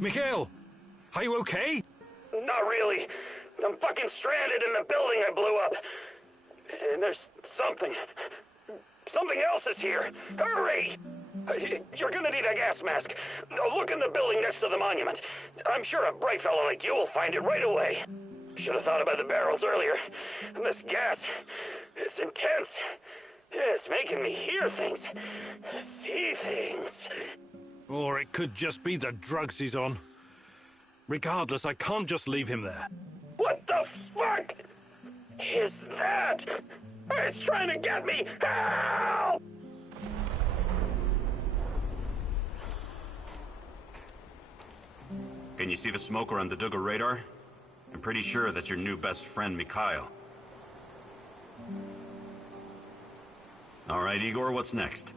Mikhail, are you okay? Not really. I'm fucking stranded in the building I blew up. And there's something else is here. Hurry! You're gonna need a gas mask. Look in the building next to the monument. I'm sure a bright fellow like you will find it right away. Should have thought about the barrels earlier. And this gas, it's intense. It's making me hear things, see things. Or it could just be the drugs he's on. Regardless, I can't just leave him there. What the fuck is that? It's trying to get me! Help! Can you see the smoke around the Duga radar? I'm pretty sure that's your new best friend, Mikhail. All right, Igor, what's next?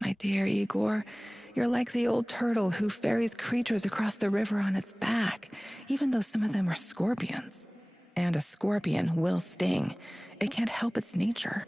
My dear Igor, you're like the old turtle who ferries creatures across the river on its back, even though some of them are scorpions. And a scorpion will sting. It can't help its nature.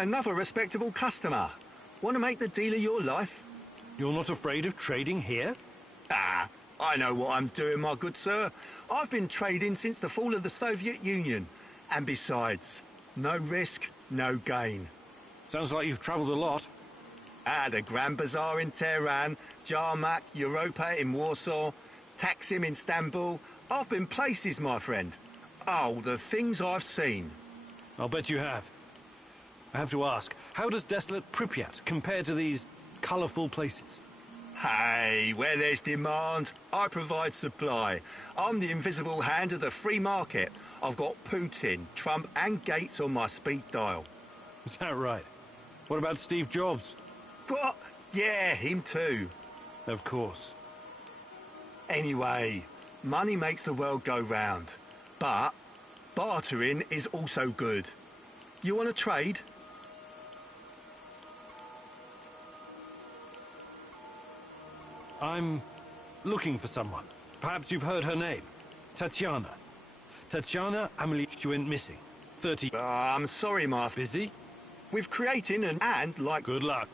Another respectable customer. Want to make the deal of your life? You're not afraid of trading here? Ah, I know what I'm doing, my good sir. I've been trading since the fall of the Soviet Union. And besides, no risk, no gain. Sounds like you've travelled a lot. The Grand Bazaar in Tehran, Jarmak, Europa in Warsaw, Taksim in Istanbul. I've been places, my friend. Oh, the things I've seen. I'll bet you have. I have to ask, how does desolate Pripyat compare to these colourful places? Hey, where there's demand, I provide supply. I'm the invisible hand of the free market. I've got Putin, Trump and Gates on my speed dial. Is that right? What about Steve Jobs? What? Yeah, him too. Of course. Anyway, money makes the world go round. But bartering is also good. You want to trade? I'm looking for someone. Perhaps you've heard her name. Tatiana. Tatiana Amelie. She went missing. 30. I'm sorry, Martha. Busy? We've created an and like... Good luck.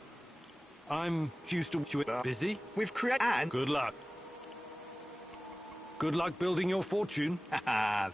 I'm used to... She went busy? We've created and... Good luck. Good luck building your fortune. Haha,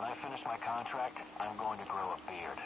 When I finish my contract, I'm going to grow a beard.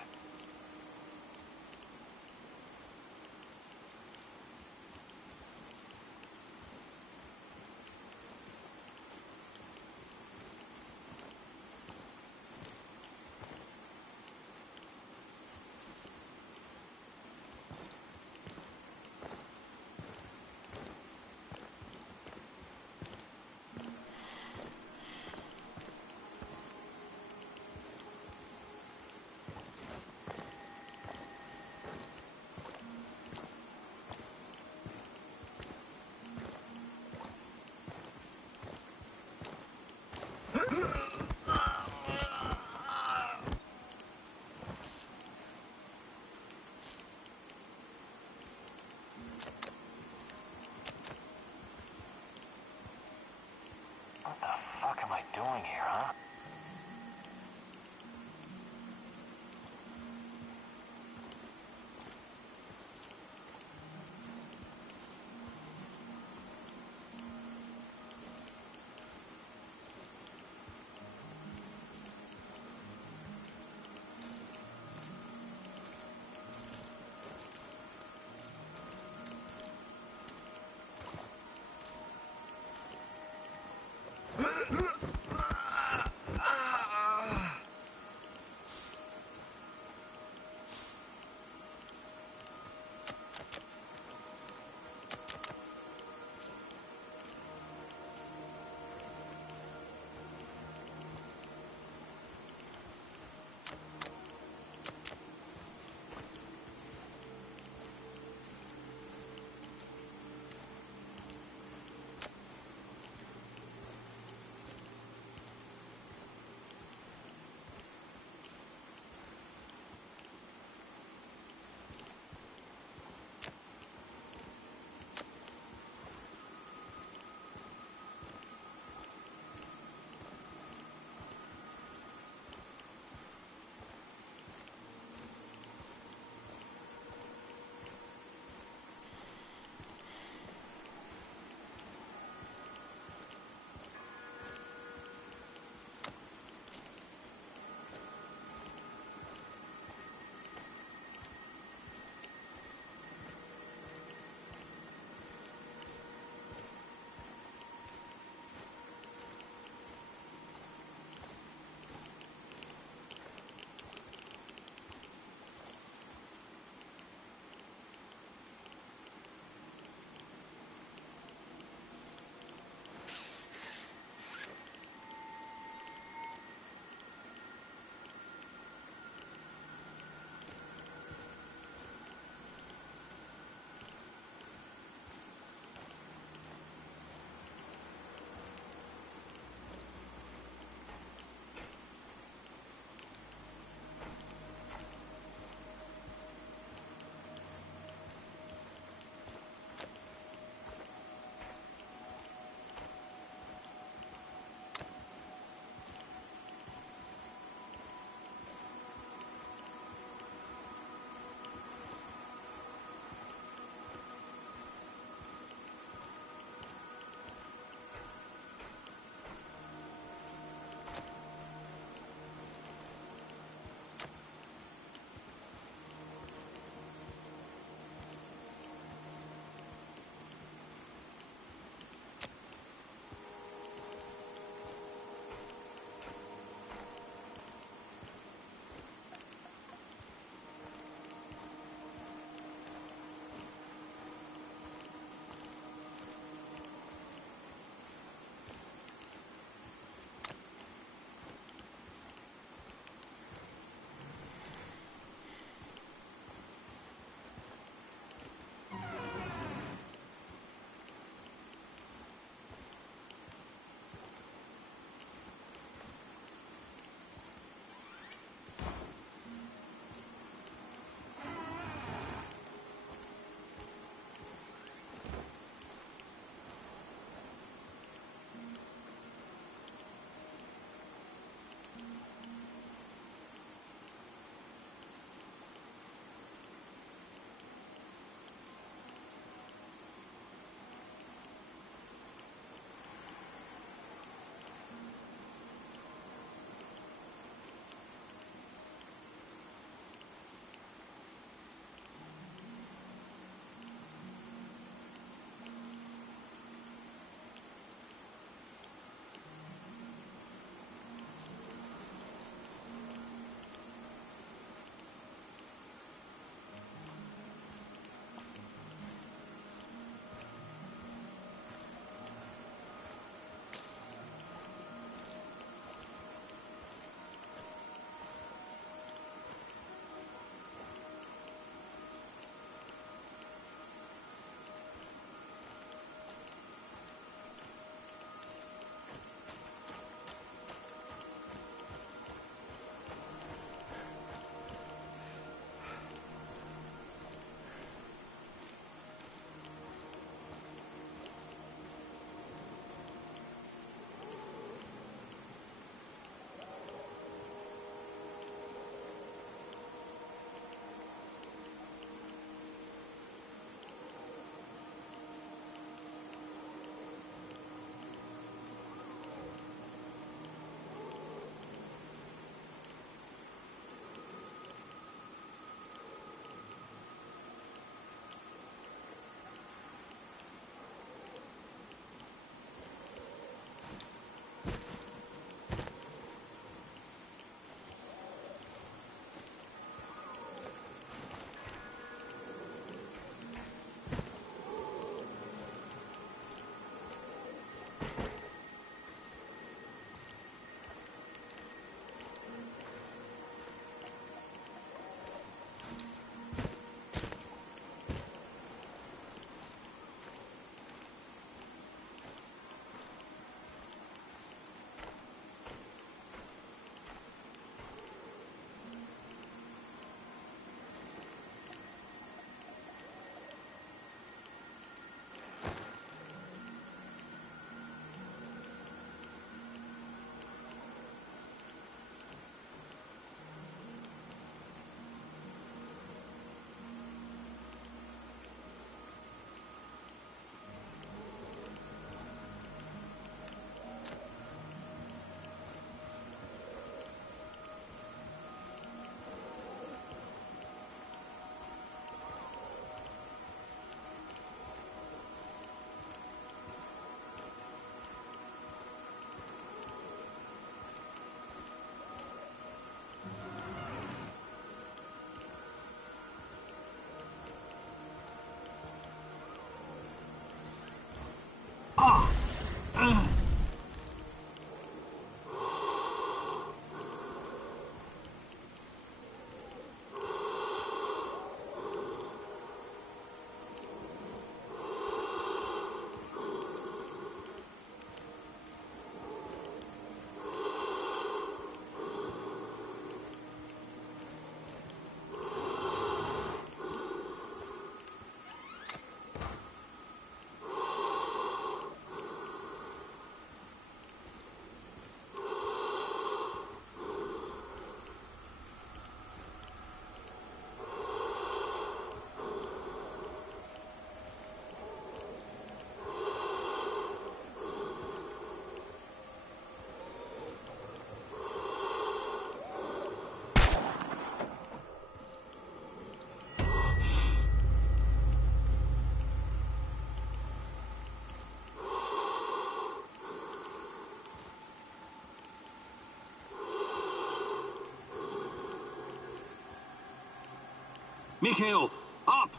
Mikhail, up!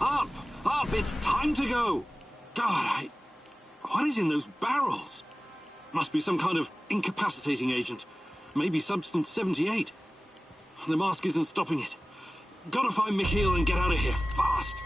Up! Up! It's time to go! God, what is in those barrels? Must be some kind of incapacitating agent. Maybe substance 78. The mask isn't stopping it. Gotta find Mikhail and get out of here, fast!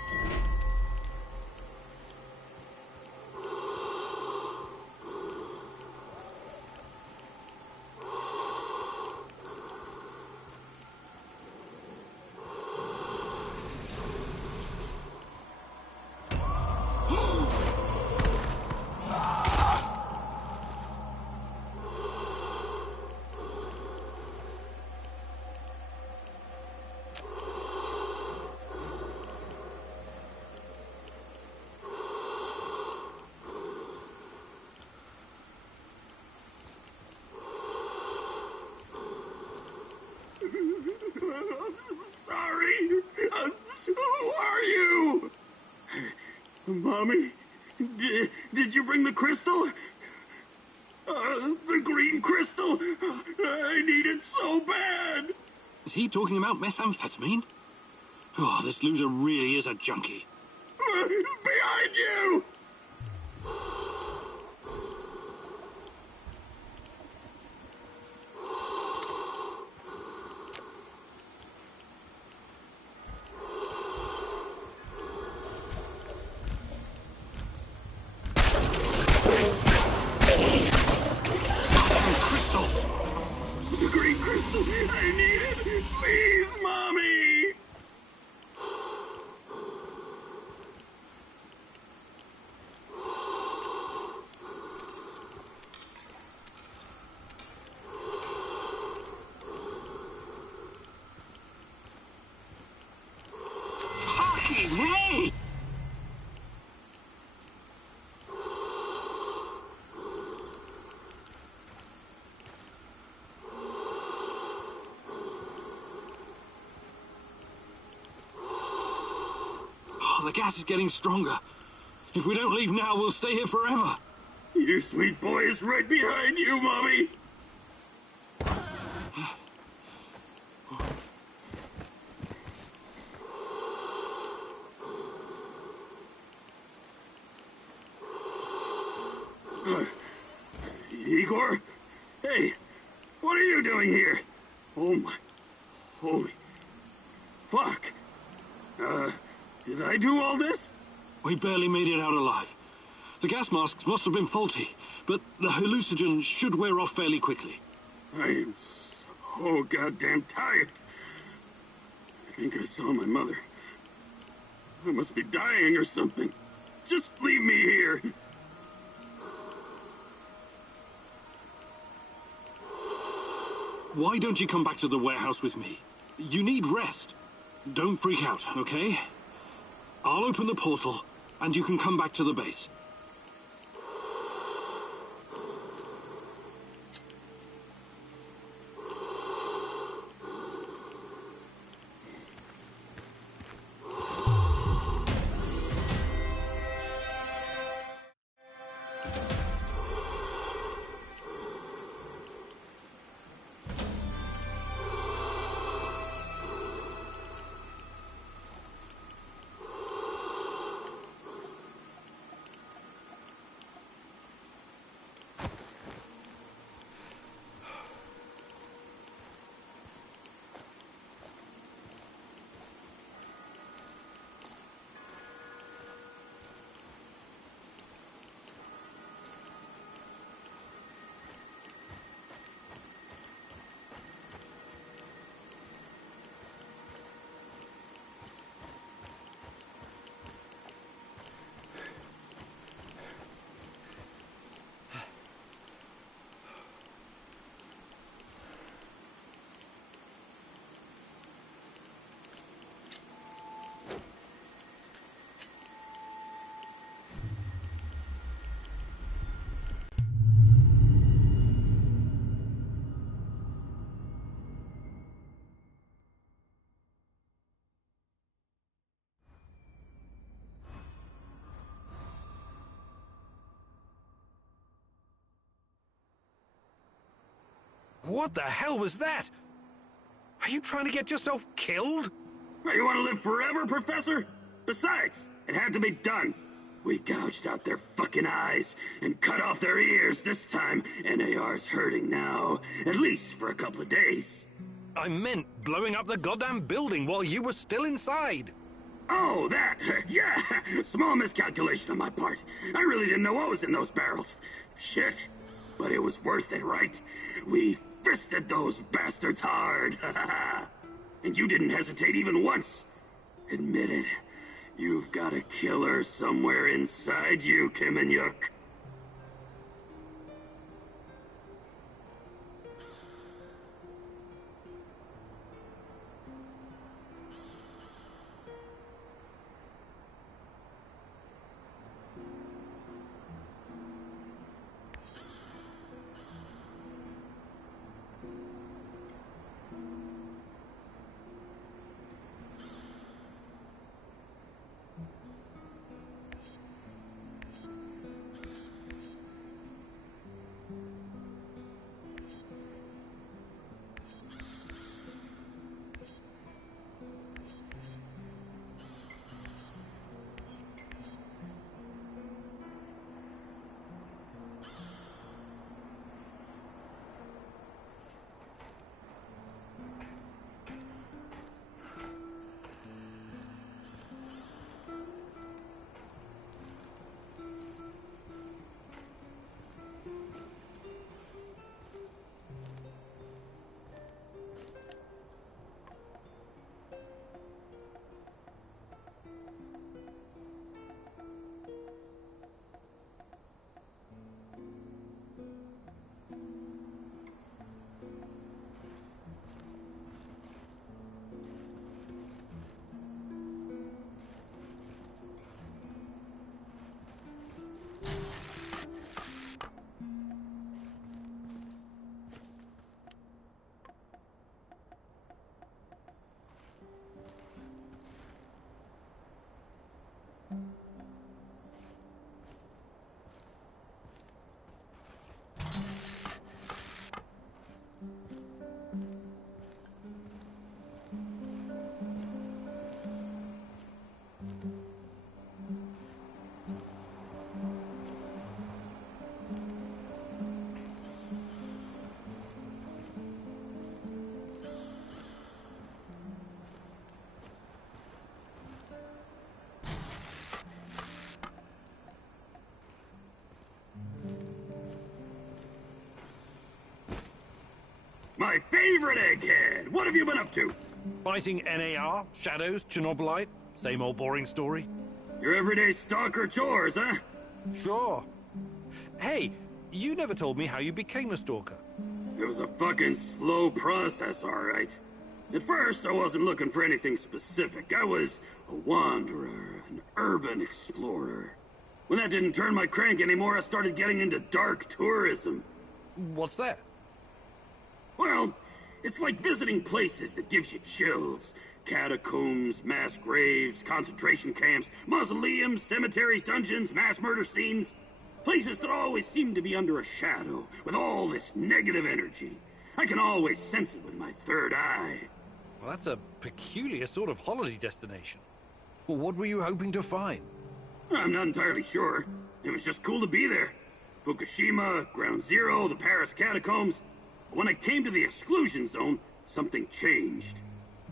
Who are you? Mommy? Did you bring the crystal? The green crystal? I need it so bad! Is he talking about methamphetamine? Oh, this loser really is a junkie. Behind you! I need it! Please, Mommy! Fucking hey! The gas is getting stronger. If we don't leave now, we'll stay here forever. Your sweet boy is right behind you, Mommy. Igor? Hey, what are you doing here? Oh my... Holy... Fuck. Did I do all this? We barely made it out alive. The gas masks must have been faulty, but the hallucinogen should wear off fairly quickly. I am so goddamn tired. I think I saw my mother. I must be dying or something. Just leave me here. Why don't you come back to the warehouse with me? You need rest. Don't freak out, okay? I'll open the portal, and you can come back to the base. What the hell was that? Are you trying to get yourself killed? Oh, you want to live forever, Professor? Besides, it had to be done. We gouged out their fucking eyes and cut off their ears this time. NAR's hurting now, at least for a couple of days. I meant blowing up the goddamn building while you were still inside. Oh, that! Yeah! Small miscalculation on my part. I really didn't know what was in those barrels. Shit. But it was worth it, right? We fisted those bastards hard. And you didn't hesitate even once. Admit it. You've got a killer somewhere inside you, Kim and Yuk. My favorite egghead! What have you been up to? Fighting NAR, shadows, Chernobylite, same old boring story. Your everyday stalker chores, huh? Sure. Hey, you never told me how you became a stalker. It was a fucking slow process, all right. At first, I wasn't looking for anything specific. I was a wanderer, an urban explorer. When that didn't turn my crank anymore, I started getting into dark tourism. What's that? Well, it's like visiting places that gives you chills. Catacombs, mass graves, concentration camps, mausoleums, cemeteries, dungeons, mass murder scenes. Places that always seem to be under a shadow, with all this negative energy. I can always sense it with my third eye. Well, that's a peculiar sort of holiday destination. Well, what were you hoping to find? I'm not entirely sure. It was just cool to be there. Fukushima, Ground Zero, the Paris catacombs. But when I came to the exclusion zone, something changed.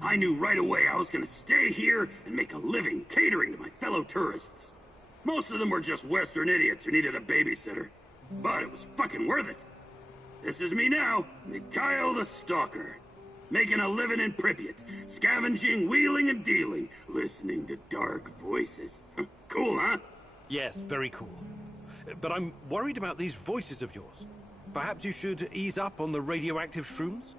I knew right away I was gonna stay here and make a living catering to my fellow tourists. Most of them were just Western idiots who needed a babysitter. But it was fucking worth it. This is me now, Mikhail the Stalker. Making a living in Pripyat, scavenging, wheeling and dealing, listening to dark voices. Cool, huh? Yes, very cool. But I'm worried about these voices of yours. Perhaps you should ease up on the radioactive shrooms?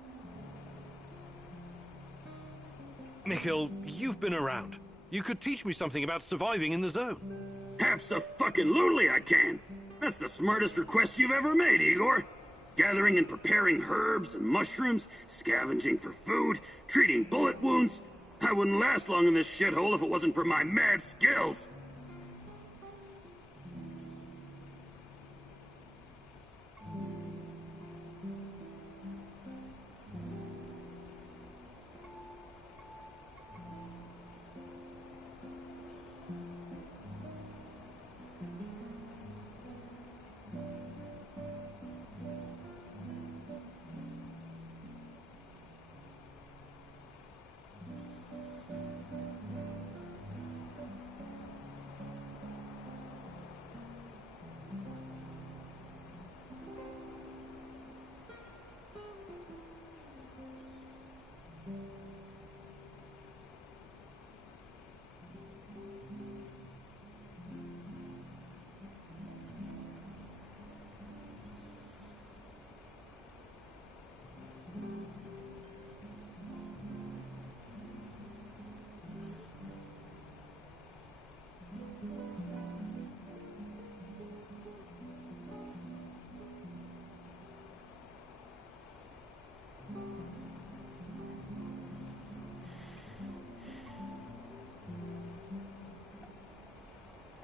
Mikhail, you've been around. You could teach me something about surviving in the zone. Abso-fucking-lutely I can. That's the smartest request you've ever made, Igor. Gathering and preparing herbs and mushrooms, scavenging for food, treating bullet wounds. I wouldn't last long in this shithole if it wasn't for my mad skills.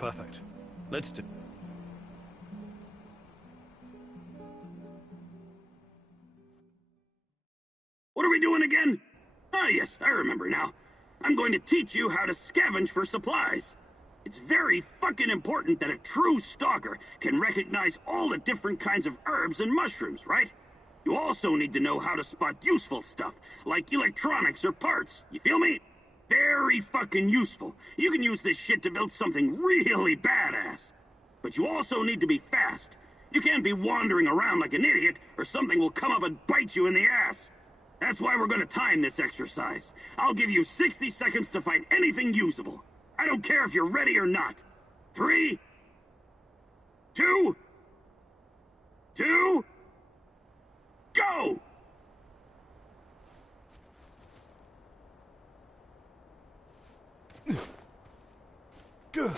Perfect. Let's do... What are we doing again? Ah, yes, I remember now. I'm going to teach you how to scavenge for supplies. It's very fucking important that a true stalker can recognize all the different kinds of herbs and mushrooms, right? You also need to know how to spot useful stuff, like electronics or parts. You feel me? Very fucking useful. You can use this shit to build something really badass. But you also need to be fast. You can't be wandering around like an idiot, or something will come up and bite you in the ass. That's why we're gonna time this exercise. I'll give you 60 seconds to find anything usable. I don't care if you're ready or not. 3, 2, go! Good.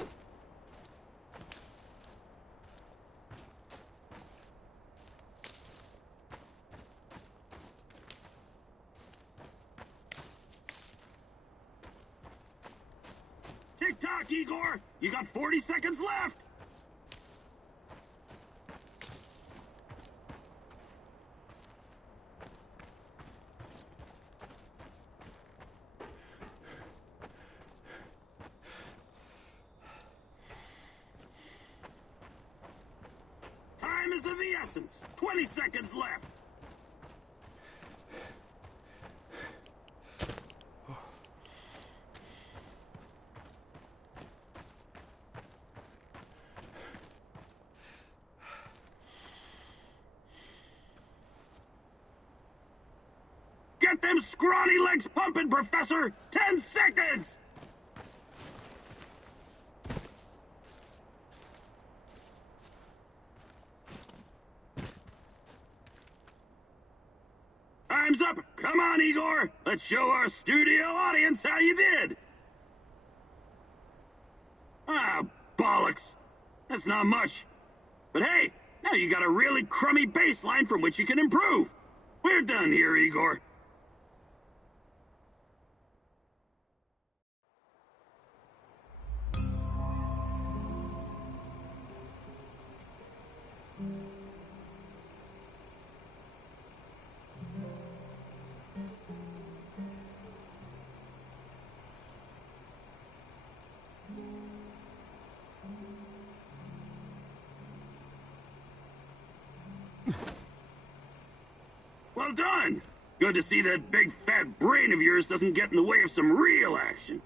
Tick-tock, Igor! You got 40 seconds left! Time is of the essence. 20 seconds left. Get them scrawny legs pumping, Professor! 10 seconds! Time's up! Come on, Igor! Let's show our studio audience how you did! Ah, bollocks! That's not much. But hey, now you got a really crummy baseline from which you can improve. We're done here, Igor. Well done! Good to see that big fat brain of yours doesn't get in the way of some real action.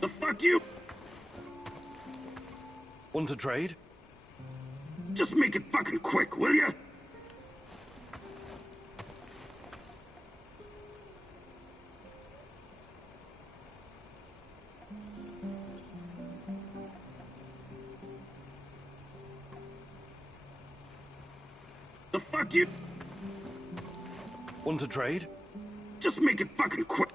The fuck you? Want to trade? Just make it fucking quick, will ya? The fuck you? Want to trade? Just make it fucking quick.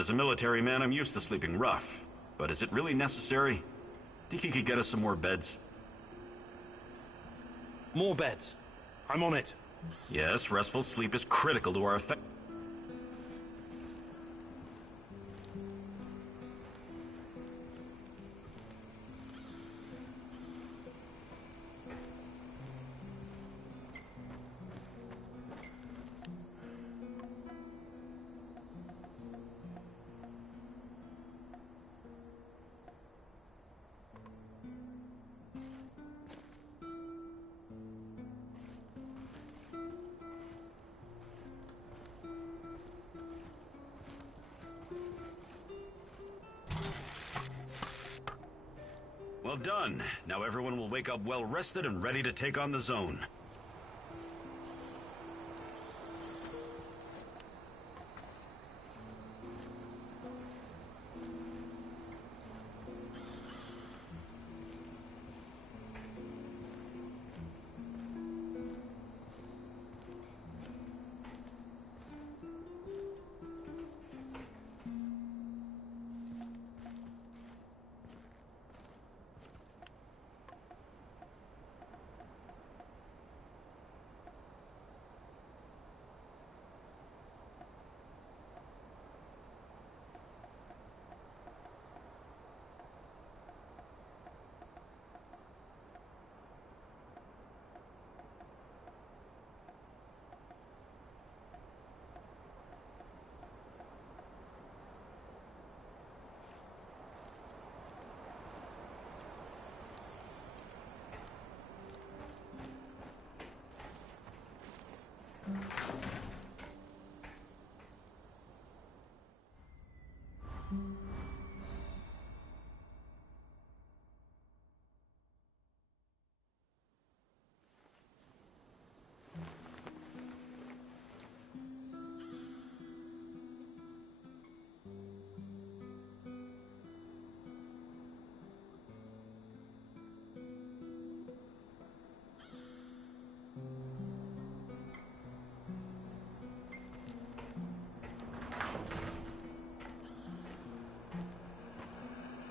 As a military man, I'm used to sleeping rough. But is it really necessary? Think you could get us some more beds? More beds. I'm on it. Yes, restful sleep is critical to our effect. Well done. Now everyone will wake up well rested and ready to take on the zone.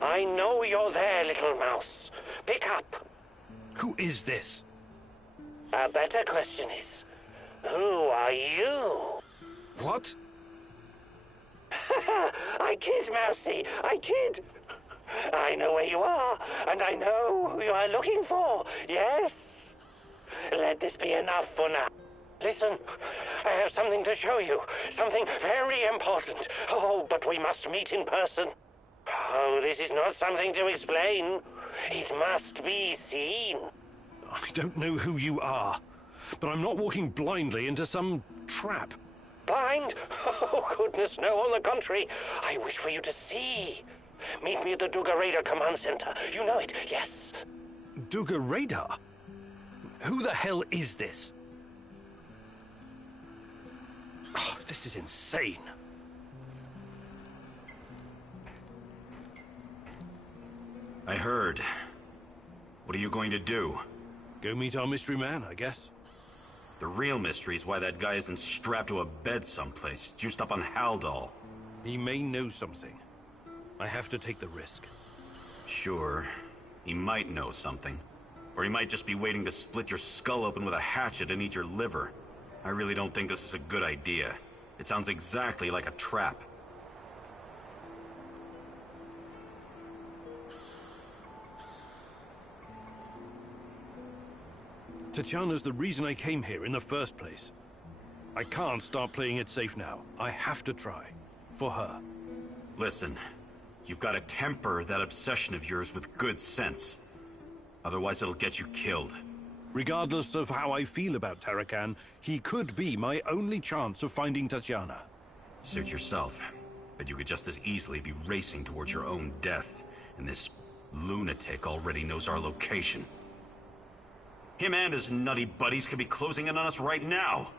I know you're there, little mouse. Pick up. Who is this? A better question is, who are you? What? I kid, Mousy. I kid. I know where you are, and I know who you are looking for. Yes? Let this be enough for now. Listen, I have something to show you. Something very important. Oh, but we must meet in person. Oh, this is not something to explain. It must be seen. I don't know who you are, but I'm not walking blindly into some trap. Blind? Oh, goodness, no, on the contrary. I wish for you to see. Meet me at the Duga Radar Command Center. You know it, yes. Duga Radar? Who the hell is this? Oh, this is insane. I heard. What are you going to do? Go meet our mystery man, I guess. The real mystery is why that guy isn't strapped to a bed someplace, juiced up on Haldol. He may know something. I have to take the risk. Sure. He might know something. Or he might just be waiting to split your skull open with a hatchet and eat your liver. I really don't think this is a good idea. It sounds exactly like a trap. Tatiana's the reason I came here in the first place. I can't start playing it safe now. I have to try. For her. Listen, you've got to temper that obsession of yours with good sense. Otherwise it'll get you killed. Regardless of how I feel about Tarakan, he could be my only chance of finding Tatiana. Suit yourself. But you could just as easily be racing towards your own death. And this lunatic already knows our location. Him and his nutty buddies could be closing in on us right now.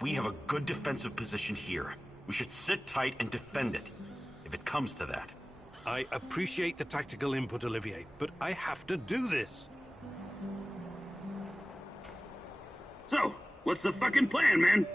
We have a good defensive position here. We should sit tight and defend it, if it comes to that. I appreciate the tactical input, Olivier, but I have to do this. So, what's the fucking plan, man?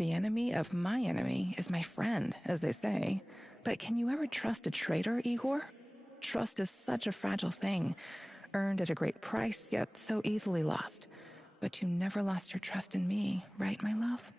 The enemy of my enemy is my friend, as they say. But can you ever trust a traitor, Igor? Trust is such a fragile thing, earned at a great price, yet so easily lost. But you never lost your trust in me, right, my love?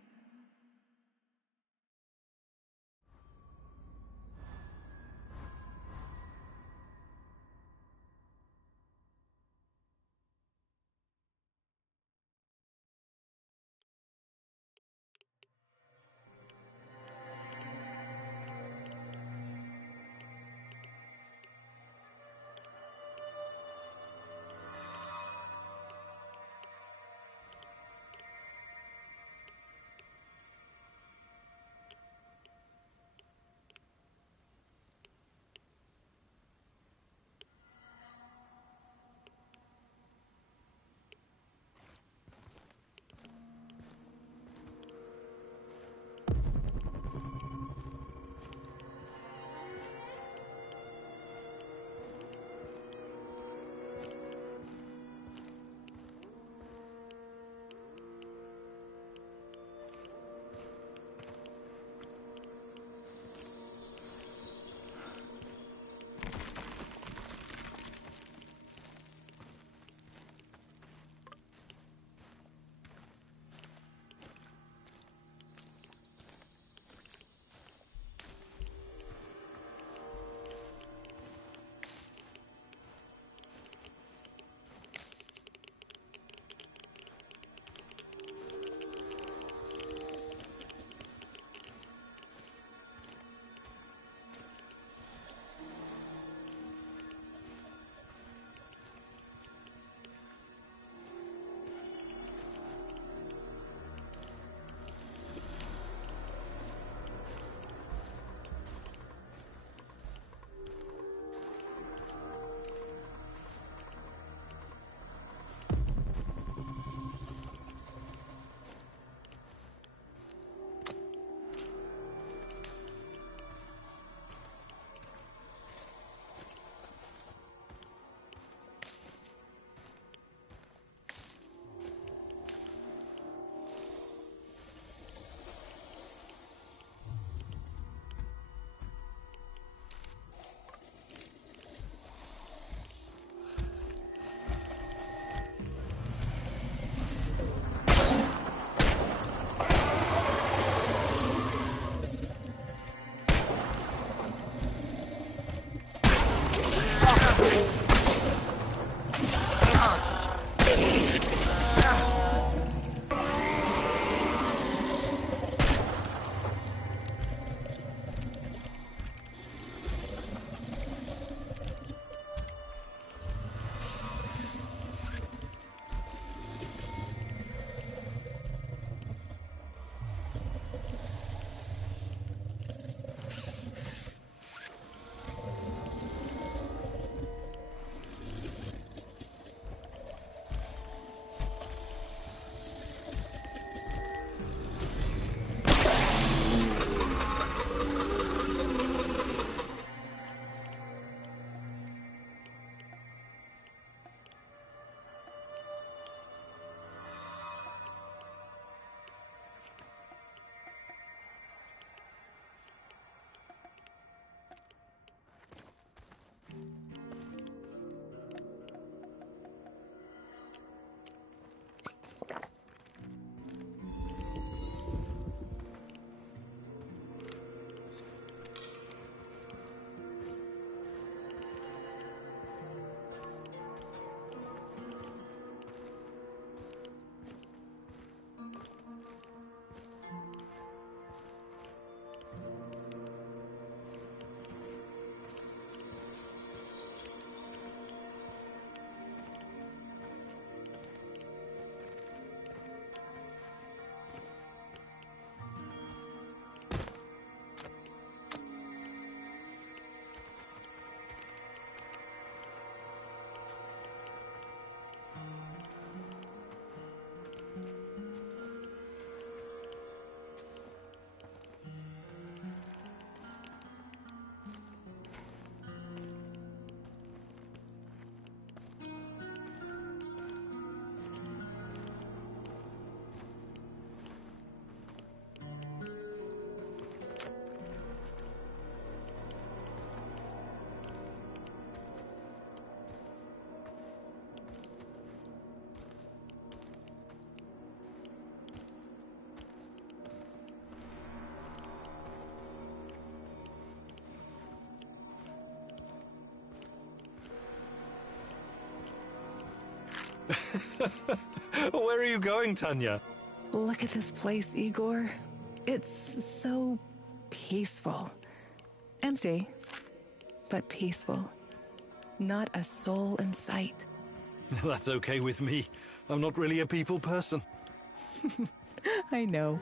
Where are you going, Tanya? Look at this place, Igor. It's so peaceful. Empty, but peaceful. Not a soul in sight. That's okay with me. I'm not really a people person. I know.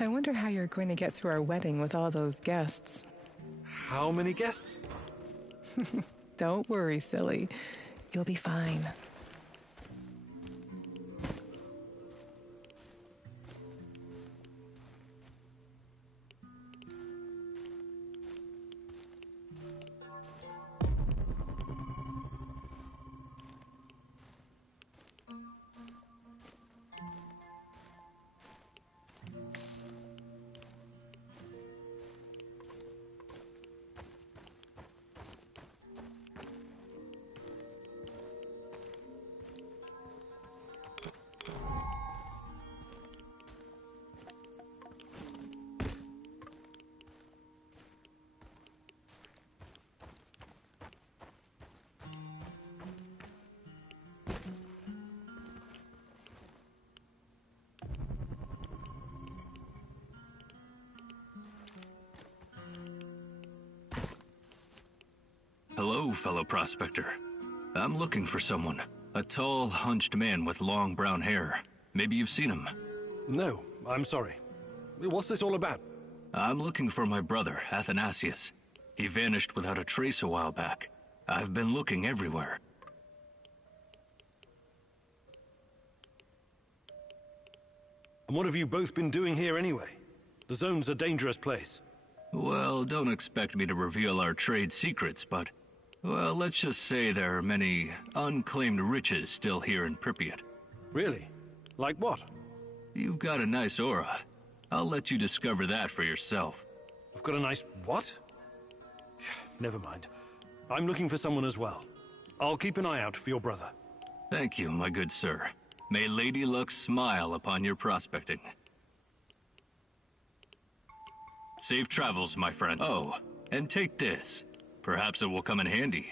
I wonder how you're going to get through our wedding with all those guests. How many guests? Don't worry, silly. You'll be fine. Hello, fellow prospector. I'm looking for someone. A tall, hunched man with long brown hair. Maybe you've seen him. No, I'm sorry. What's this all about? I'm looking for my brother, Athanasius. He vanished without a trace a while back. I've been looking everywhere. And what have you both been doing here anyway? The zone's a dangerous place. Well, don't expect me to reveal our trade secrets, but... well, let's just say there are many unclaimed riches still here in Pripyat. Really? Like what? You've got a nice aura. I'll let you discover that for yourself. I've got a nice what? Never mind. I'm looking for someone as well. I'll keep an eye out for your brother. Thank you, my good sir. May Lady Luck smile upon your prospecting. Safe travels, my friend. Oh, and take this. Perhaps it will come in handy.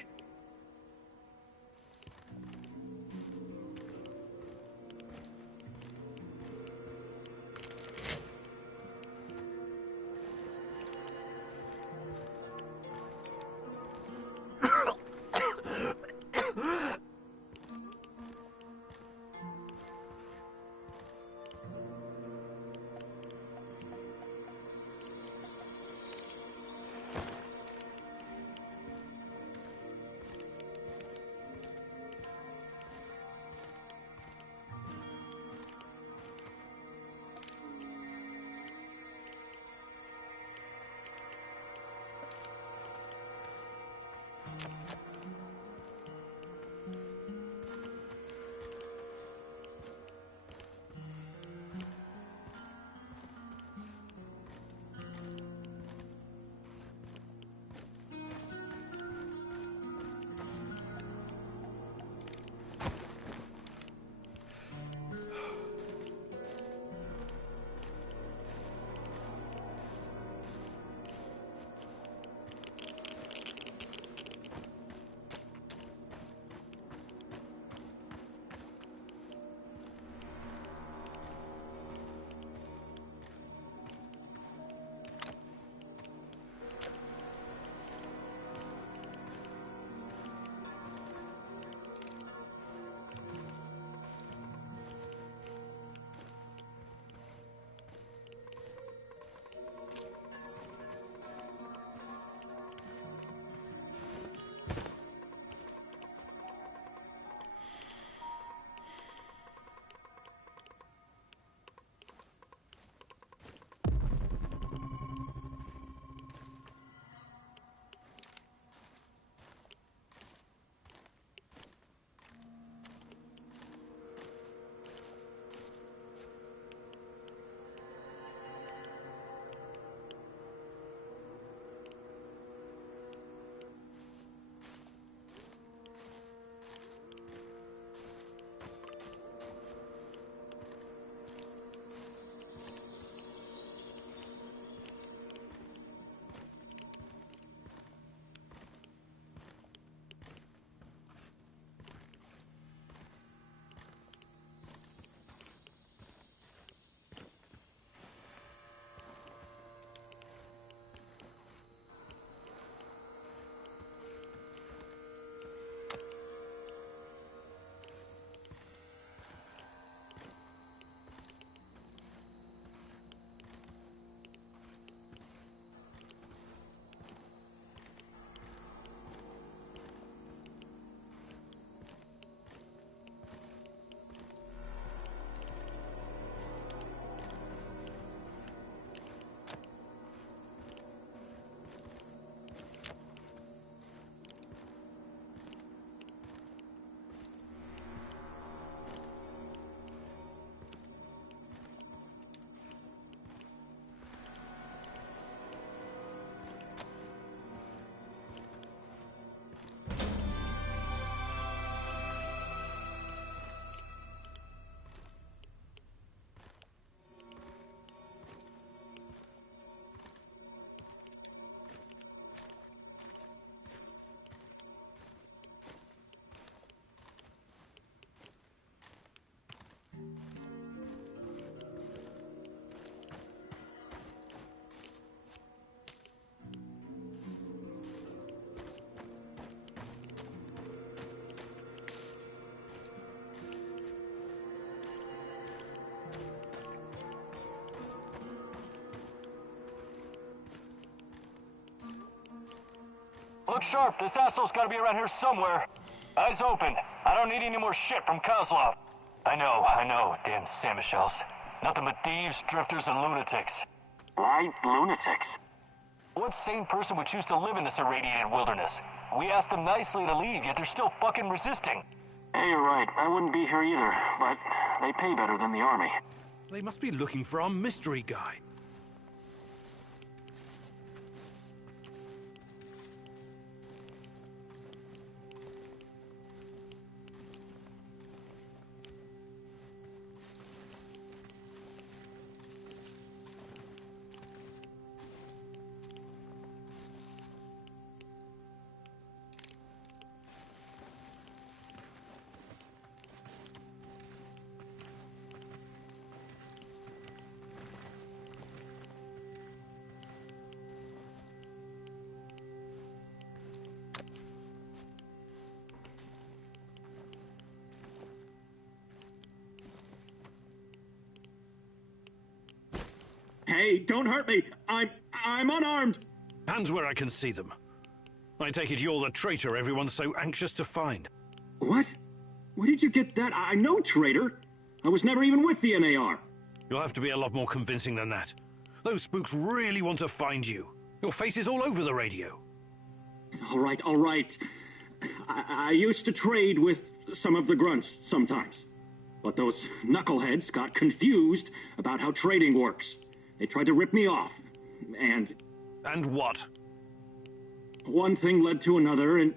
Look sharp, this asshole's gotta be around here somewhere. Eyes open. I don't need any more shit from Kozlov. I know, damn Samushells. Nothing but thieves, drifters, and lunatics. Why lunatics? What sane person would choose to live in this irradiated wilderness? We asked them nicely to leave, yet they're still fucking resisting. Hey, you're right. I wouldn't be here either, but they pay better than the army. They must be looking for our mystery guy. Hey, don't hurt me. I'm unarmed. Hands where I can see them. I take it you're the traitor everyone's so anxious to find. What? Where did you get that? I'm no traitor. I was never even with the NAR. You'll have to be a lot more convincing than that. Those spooks really want to find you. Your face is all over the radio. All right. I used to trade with some of the grunts sometimes. But those knuckleheads got confused about how trading works. They tried to rip me off, and... And what? One thing led to another, and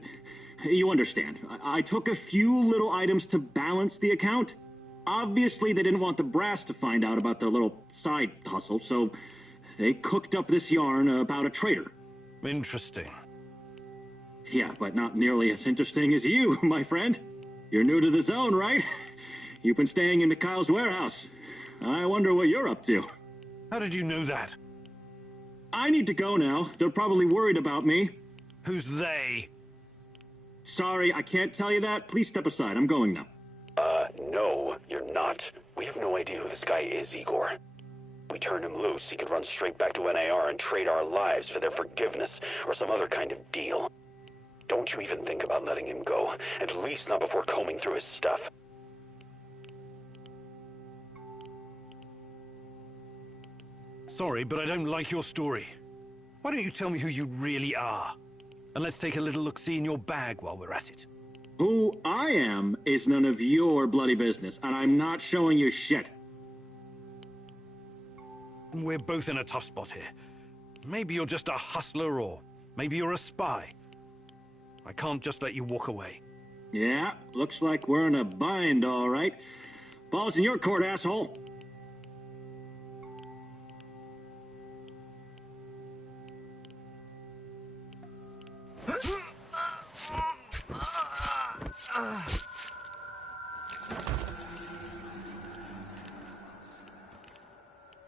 you understand. I took a few little items to balance the account. Obviously, they didn't want the brass to find out about their little side hustle, so they cooked up this yarn about a traitor. Interesting. Yeah, but not nearly as interesting as you, my friend. You're new to the zone, right? You've been staying in Mikhail's warehouse. I wonder what you're up to. How did you know that? I need to go now. They're probably worried about me. Who's they? Sorry, I can't tell you that. Please step aside. I'm going now. No, you're not. We have no idea who this guy is, Igor. We turned him loose, he could run straight back to NAR and trade our lives for their forgiveness or some other kind of deal. Don't you even think about letting him go, at least not before combing through his stuff. Sorry, but I don't like your story. Why don't you tell me who you really are? And let's take a little look-see in your bag while we're at it. Who I am is none of your bloody business, and I'm not showing you shit. We're both in a tough spot here. Maybe you're just a hustler, or maybe you're a spy. I can't just let you walk away. Yeah, looks like we're in a bind, all right. Ball's in your court, asshole.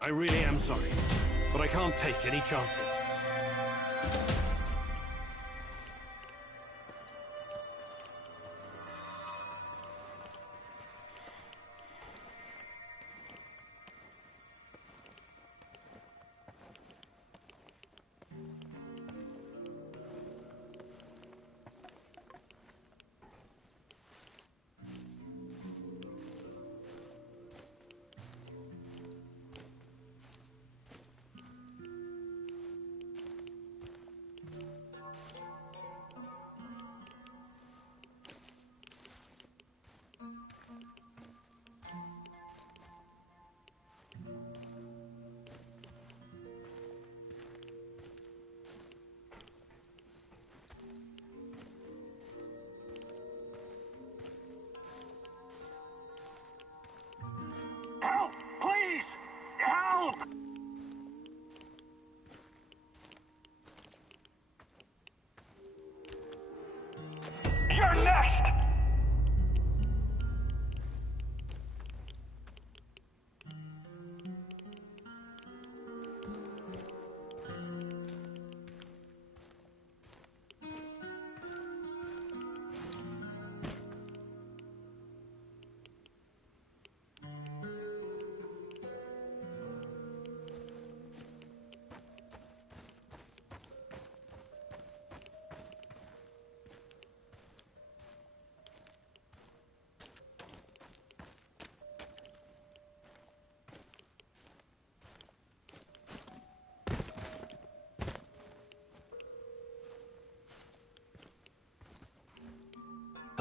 I really am sorry, but I can't take any chances.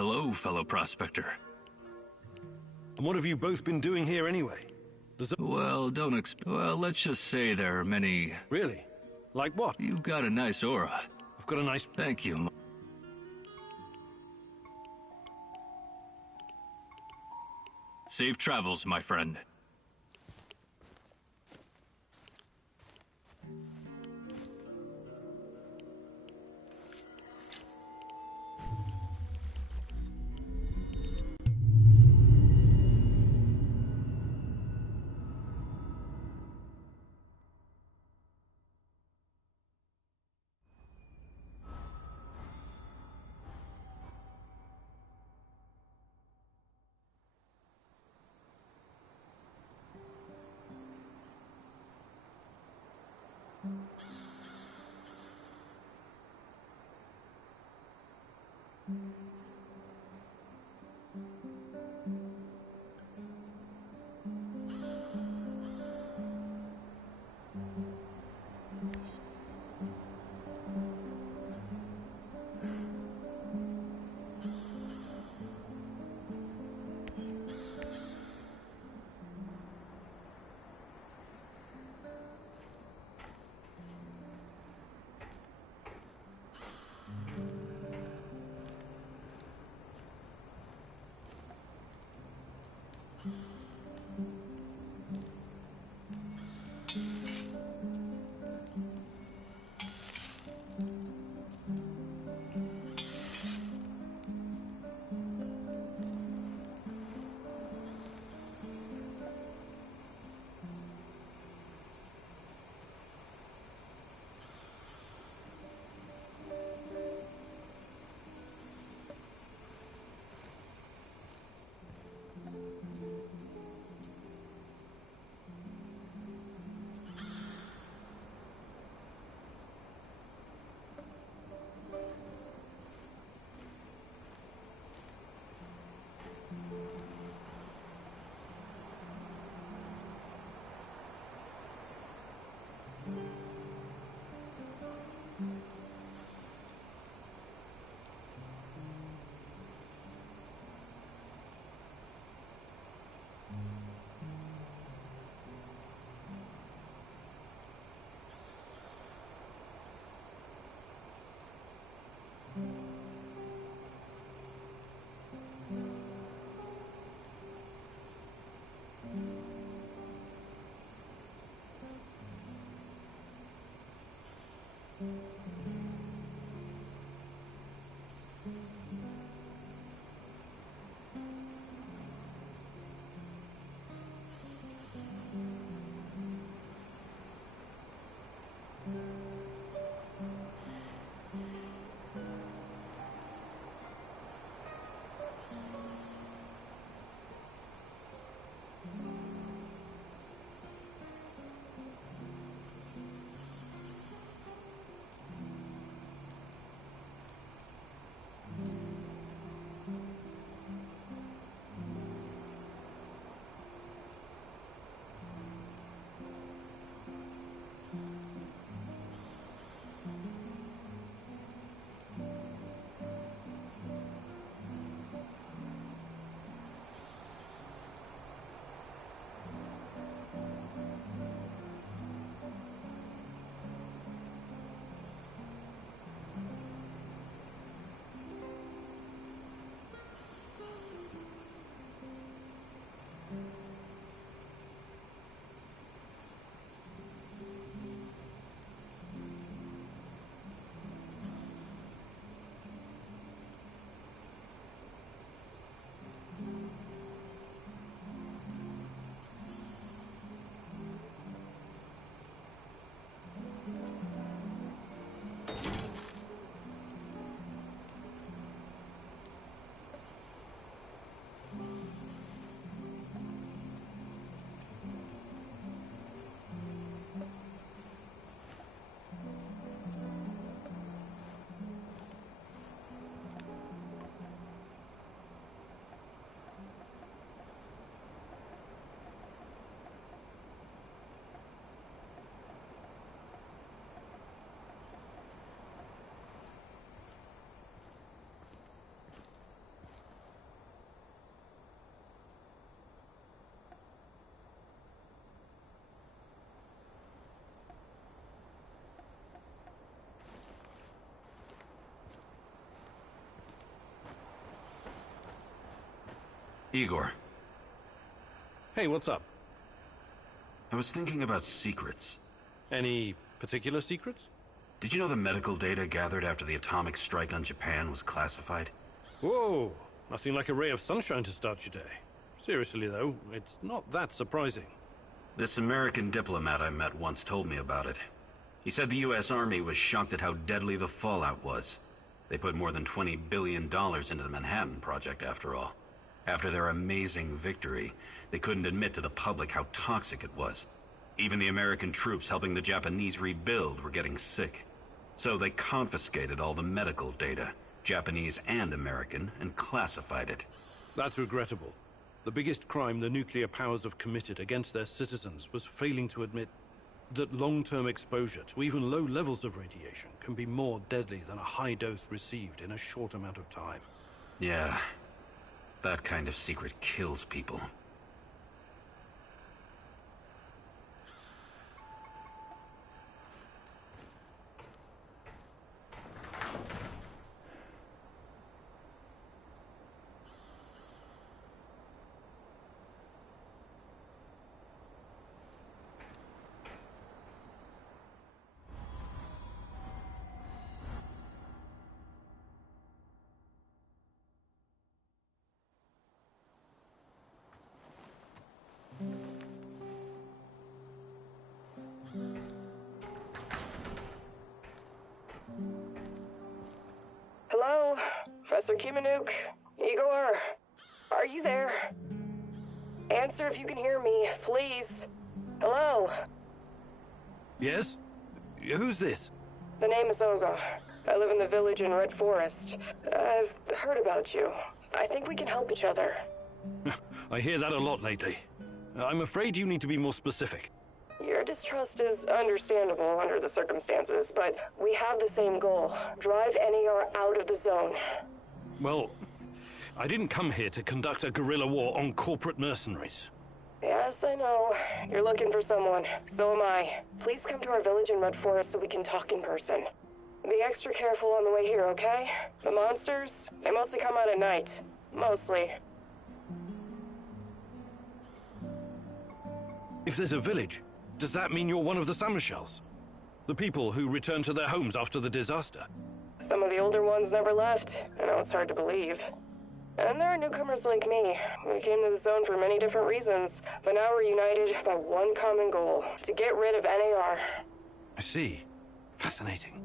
hello, fellow prospector. And what have you both been doing here anyway? Well, well, let's just say there are many... Really? Like what? You've got a nice aura. I've got a nice... Thank you. Safe travels, my friend. Igor, Hey, what's up? I was thinking about secrets. Any particular secrets? Did you know the medical data gathered after the atomic strike on Japan was classified? Whoa, nothing like a ray of sunshine to start your day. Seriously, though, it's not that surprising. This American diplomat I met once told me about it. He said the U.S. Army was shocked at how deadly the fallout was. They put more than $20 billion into the Manhattan Project, after all. After their amazing victory, they couldn't admit to the public how toxic it was. Even the American troops helping the Japanese rebuild were getting sick. So they confiscated all the medical data, Japanese and American, and classified it. That's regrettable. The biggest crime the nuclear powers have committed against their citizens was failing to admit that long-term exposure to even low levels of radiation can be more deadly than a high dose received in a short amount of time. Yeah, that kind of secret kills people. Hello? Professor Kimanuk? Igor? Are you there? Answer if you can hear me, please. Hello? Yes? Who's this? The name is Olga. I live in the village in Red Forest. I've heard about you. I think we can help each other. I hear that a lot lately. I'm afraid you need to be more specific. Your distrust is understandable under the circumstances, but we have the same goal. Drive NER out of the zone. Well, I didn't come here to conduct a guerrilla war on corporate mercenaries. Yes, I know. You're looking for someone. So am I. Please come to our village in Red Forest so we can talk in person. Be extra careful on the way here, okay? The monsters, they mostly come out at night. Mostly. If there's a village, does that mean you're one of the Samushels? The people who returned to their homes after the disaster? Some of the older ones never left. I know it's hard to believe. And there are newcomers like me. We came to the zone for many different reasons, but now we're united by one common goal, to get rid of NAR. I see. Fascinating.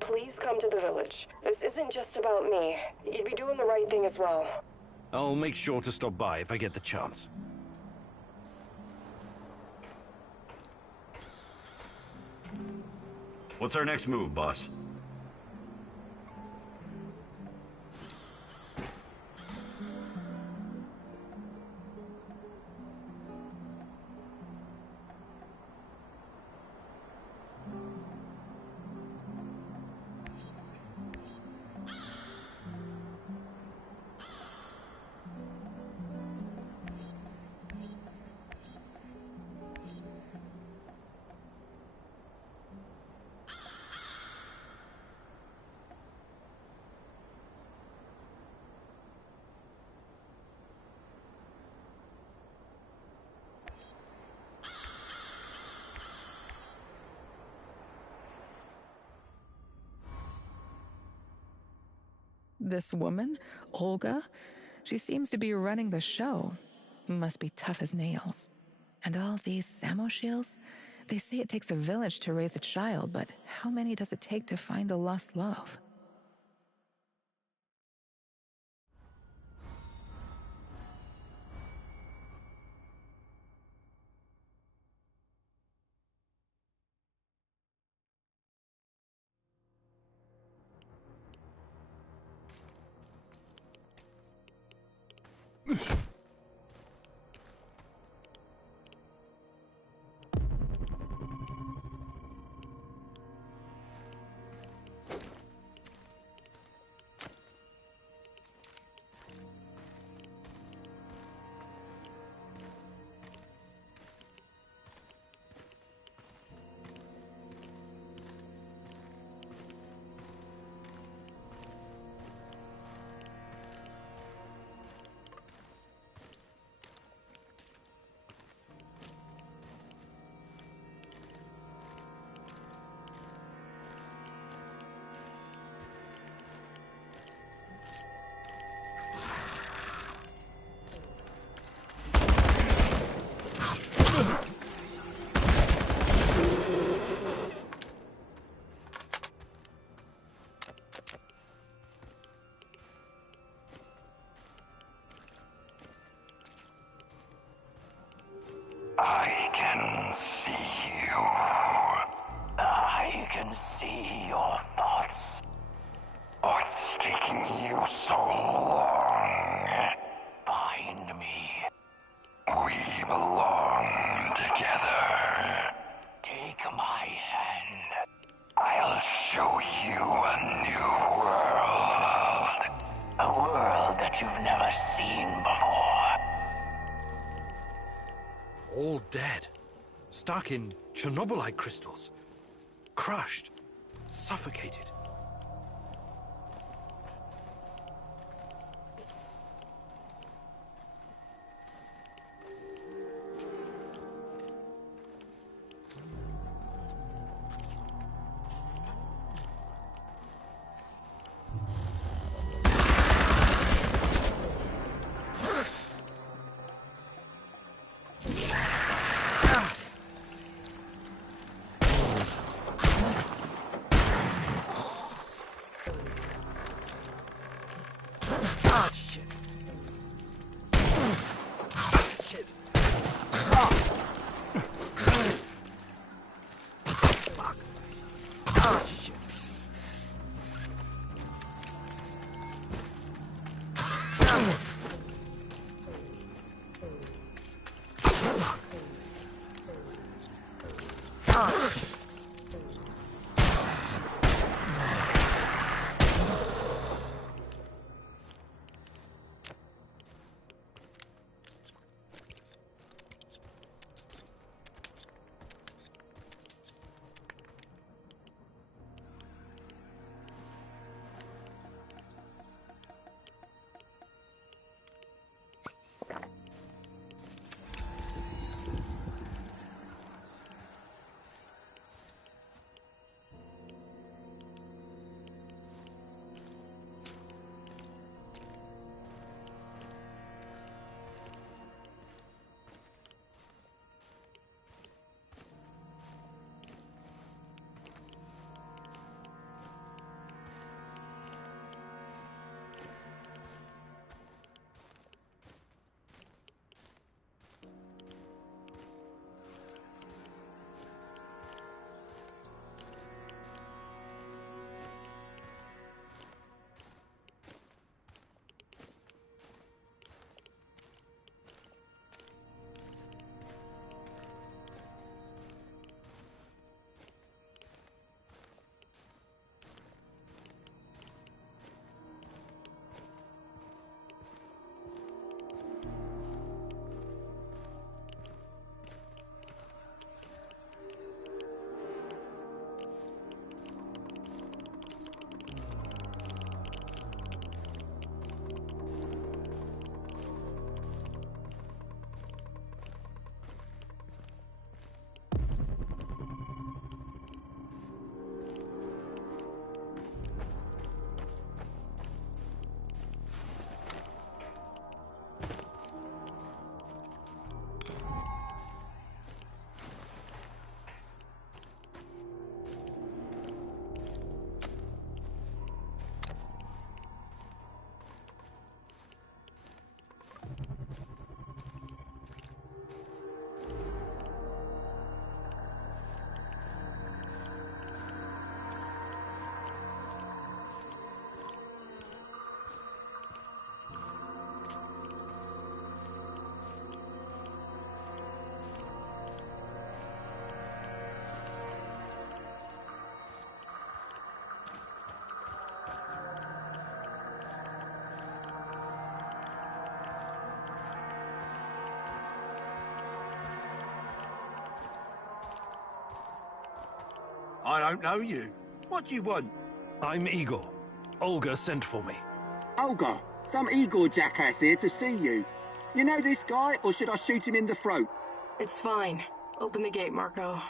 Please come to the village. This isn't just about me. You'd be doing the right thing as well. I'll make sure to stop by if I get the chance. What's our next move, boss? This woman, Olga, she seems to be running the show. Must be tough as nails. And all these Samoshils, they say it takes a village to raise a child, but how many does it take to find a lost love? see you. I can see your thoughts. What's taking you so long? Find me. We belong together. Take my hand. I'll show you a new world. A world that you've never seen before. All dead. Stuck in Chernobylite crystals. Crushed. Suffocated. I don't know you. What do you want? I'm Igor. Olga sent for me. Olga, some Igor jackass here to see you. You know this guy, or should I shoot him in the throat? It's fine. Open the gate, Marco.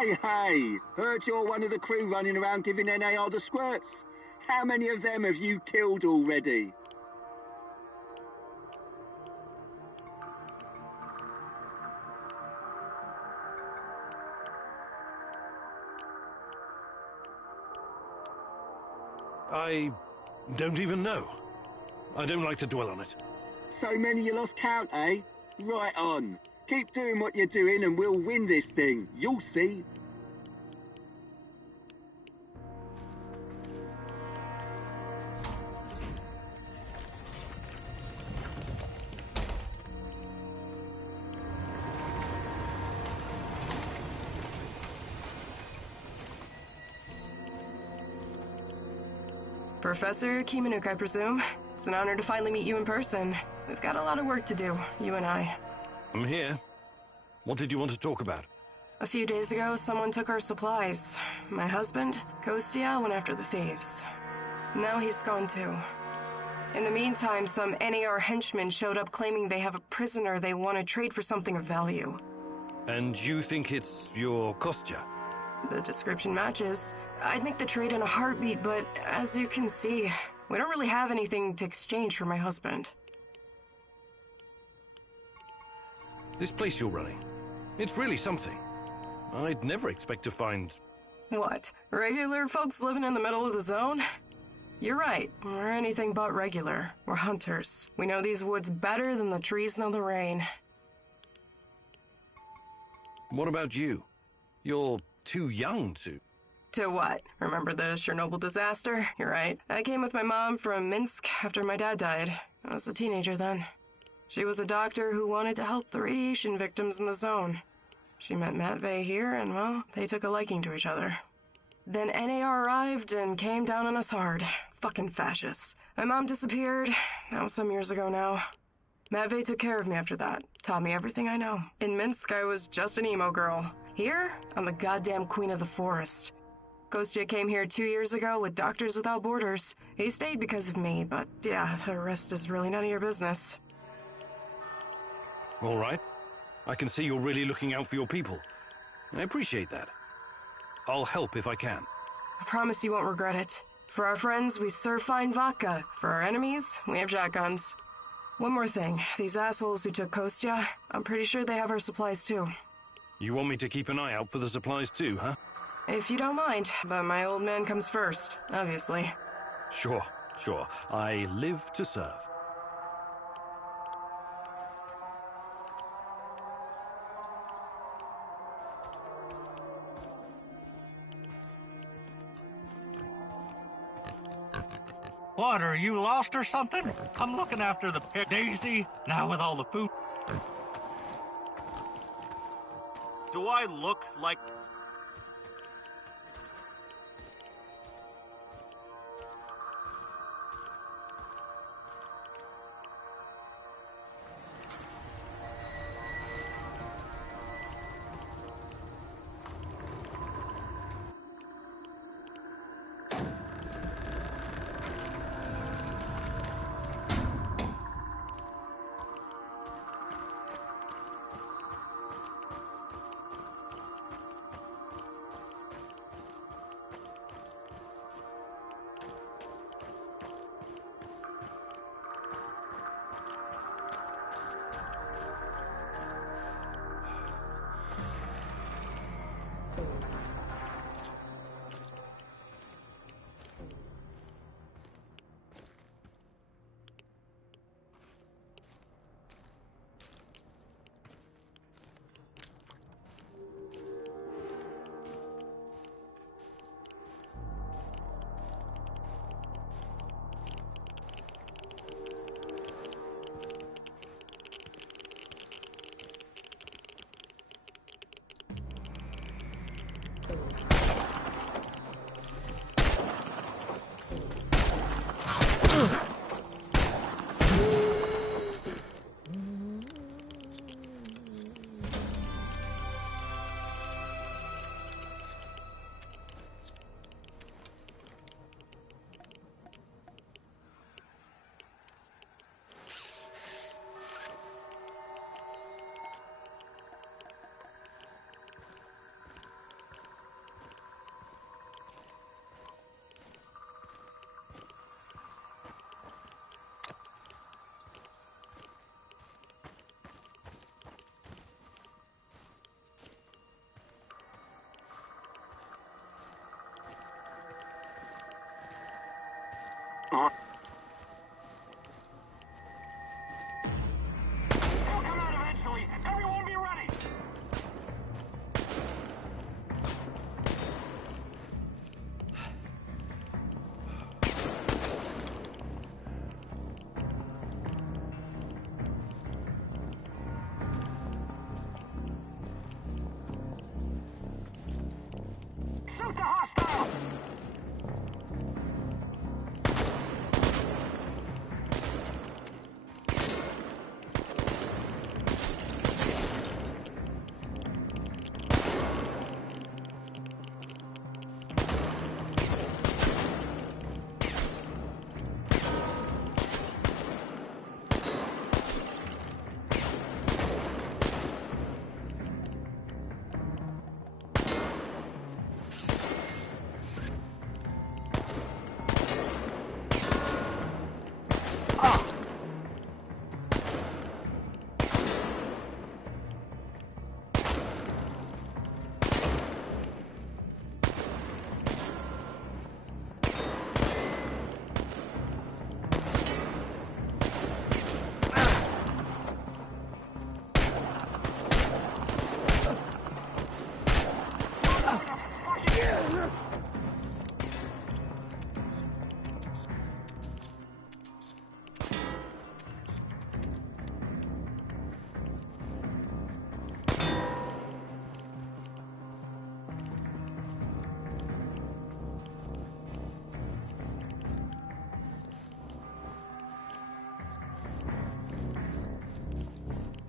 Hey, heard you're one of the crew running around giving NAR the squirts. How many of them have you killed already? I don't even know. I don't like to dwell on it. So many you lost count, eh? Right on. Keep doing what you're doing and we'll win this thing. You'll see. Professor Kimanuk, I presume. It's an honor to finally meet you in person. We've got a lot of work to do, you and I. I'm here. What did you want to talk about? A few days ago, someone took our supplies. My husband, Kostya, went after the thieves. Now he's gone too. In the meantime, some NAR henchmen showed up claiming they have a prisoner they want to trade for something of value. And you think it's your Kostya? The description matches. I'd make the trade in a heartbeat, but as you can see, we don't really have anything to exchange for my husband. This place you're running, it's really something. I'd never expect to find... What? Regular folks living in the middle of the zone? You're right. We're anything but regular. We're hunters. We know these woods better than the trees know the rain. What about you? You're too young to... To what? Remember the Chernobyl disaster? You're right. I came with my mom from Minsk after my dad died. I was a teenager then. She was a doctor who wanted to help the radiation victims in the zone. She met Matvey here, and well, they took a liking to each other. Then NAR arrived and came down on us hard. Fucking fascists. My mom disappeared. That was some years ago now. Matvey took care of me after that. Taught me everything I know. In Minsk, I was just an emo girl. Here, I'm the goddamn queen of the forest. Kostya came here 2 years ago with Doctors Without Borders. He stayed because of me, but yeah, the rest is really none of your business. All right. I can see you're really looking out for your people. I appreciate that. I'll help if I can. I promise you won't regret it. For our friends, we serve fine vodka. For our enemies, we have shotguns. One more thing. These assholes who took Kostya, I'm pretty sure they have our supplies too. You want me to keep an eye out for the supplies too, huh? If you don't mind, but my old man comes first, obviously. Sure. I live to serve. What, are you lost or something? I'm looking after the pet Daisy, now with all the food. Do I look like... They'll come out eventually. Everyone be ready. Shoot the hostile!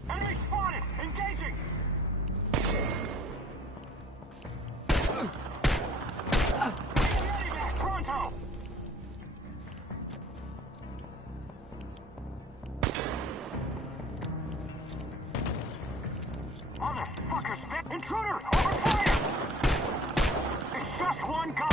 Enemy spotted! Engaging! Ready back! Pronto! Motherfuckers! Intruder! Open fire! It's just one gun!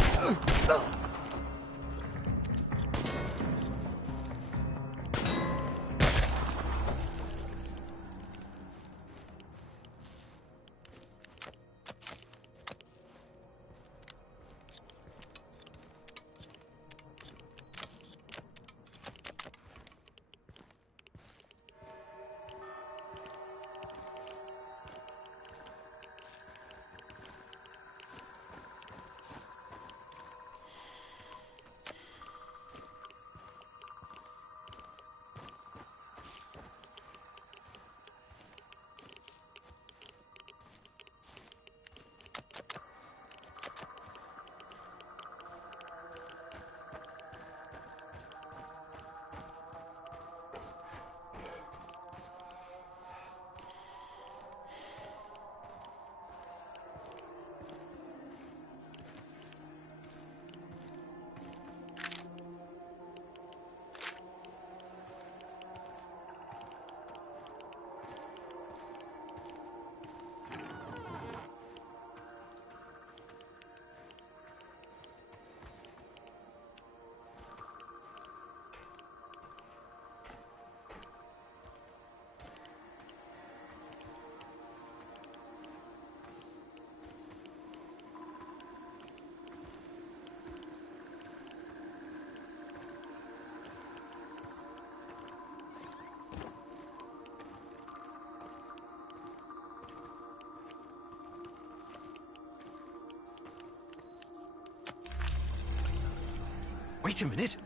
Wait a minute.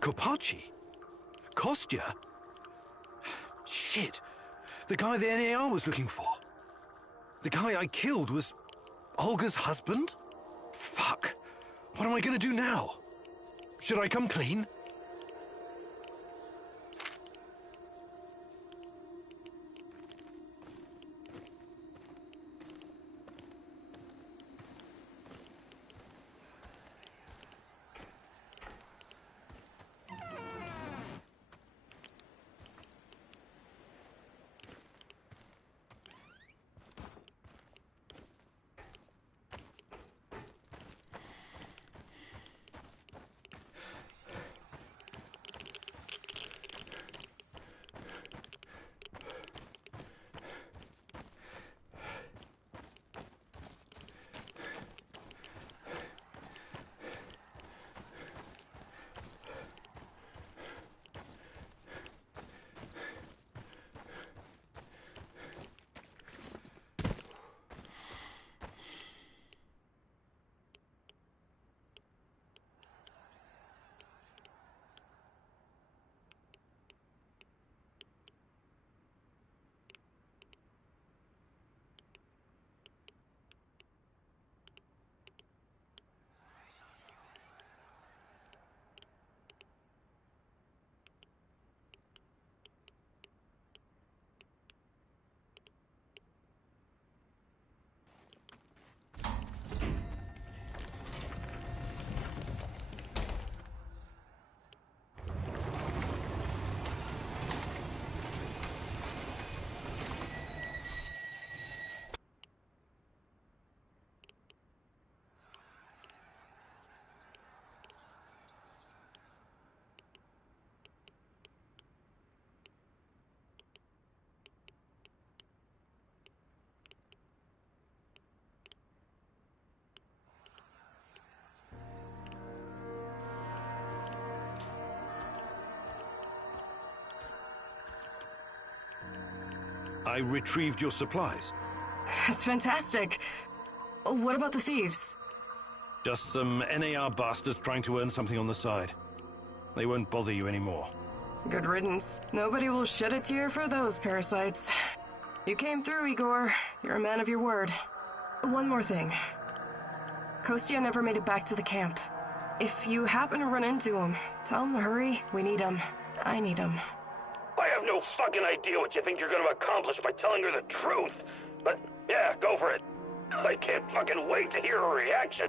Kopachi? Kostya? Shit. The guy the NAR was looking for. The guy I killed was Olga's husband? Fuck. What am I gonna do now? Should I come clean? I retrieved your supplies. That's fantastic. What about the thieves? Just some NAR bastards trying to earn something on the side. They won't bother you anymore. Good riddance. Nobody will shed a tear for those parasites. You came through, Igor. You're a man of your word. One more thing. Kostya never made it back to the camp. If you happen to run into him, tell him to hurry. We need him. I need him. I have no fucking idea what you think you're gonna accomplish by telling her the truth. But, yeah, go for it. I can't fucking wait to hear her reaction.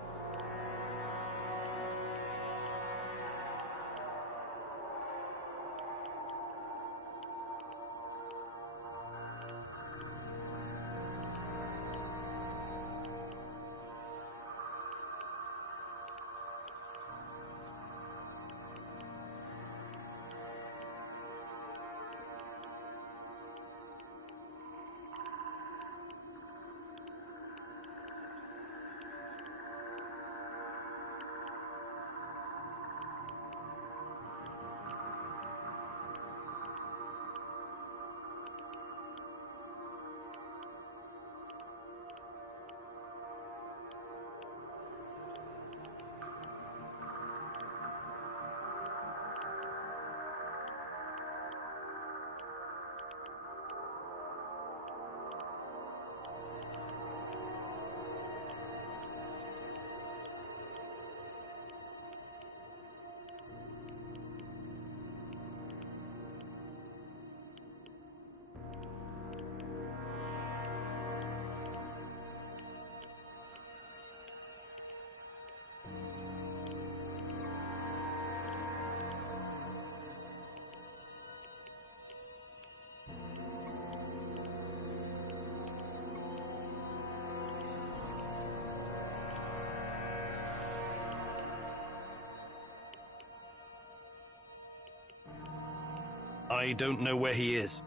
I don't know where he is.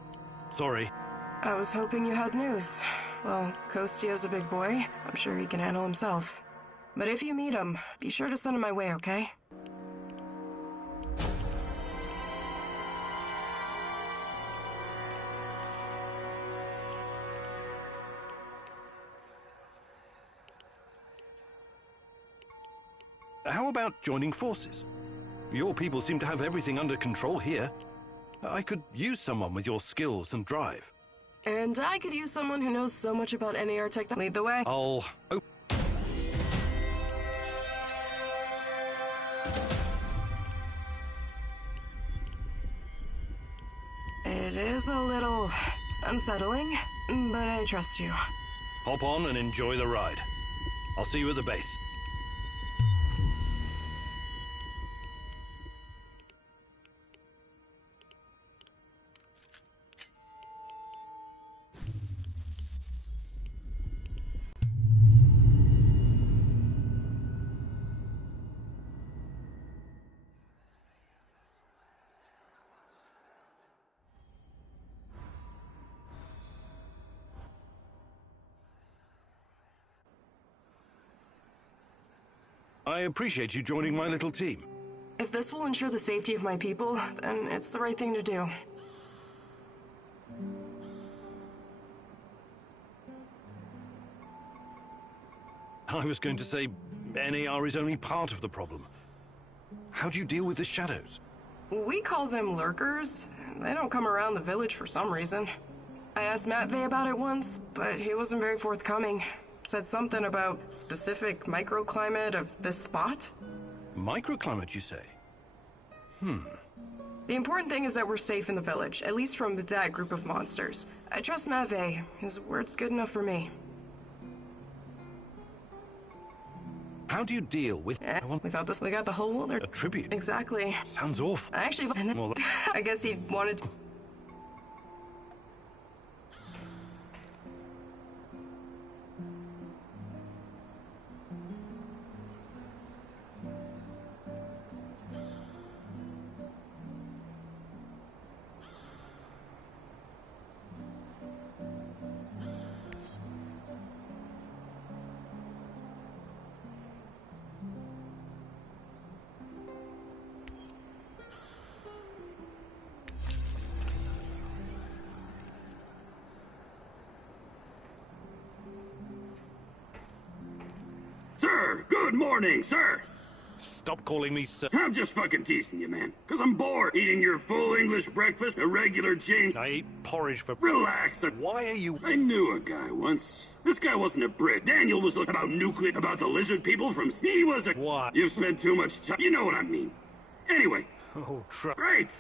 Sorry. I was hoping you had news. Well, Kostya's a big boy. I'm sure he can handle himself. But if you meet him, be sure to send him my way, okay? How about joining forces? Your people seem to have everything under control here. I could use someone with your skills and drive. And I could use someone who knows so much about NAR technology. Lead the way. I'll... Oh. It is a little unsettling, but I trust you. Hop on and enjoy the ride. I'll see you at the base. I appreciate you joining my little team. If this will ensure the safety of my people, then it's the right thing to do. I was going to say, NAR is only part of the problem. How do you deal with the shadows? We call them lurkers. They don't come around the village for some reason. I asked Matvey about it once, but he wasn't very forthcoming. Said something about specific microclimate of this spot. Microclimate, you say? The important thing is that we're safe in the village, at least from that group of monsters. I trust Matvey. His word's good enough for me. How do you deal with... Without this, they got the whole world. A tribute? Exactly. Sounds awful. I actually... Well, I guess he wanted to... Sir, good morning, sir. Stop calling me sir. I'm just fucking teasing you, man. Because I'm bored eating your full English breakfast, a regular James. I eat porridge for... Relax. Why are you... I knew a guy once. This guy wasn't a Brit. Daniel was about nuclear, about the lizard people from... He was a... What? You've spent too much time. You know what I mean. Anyway. Oh, Great.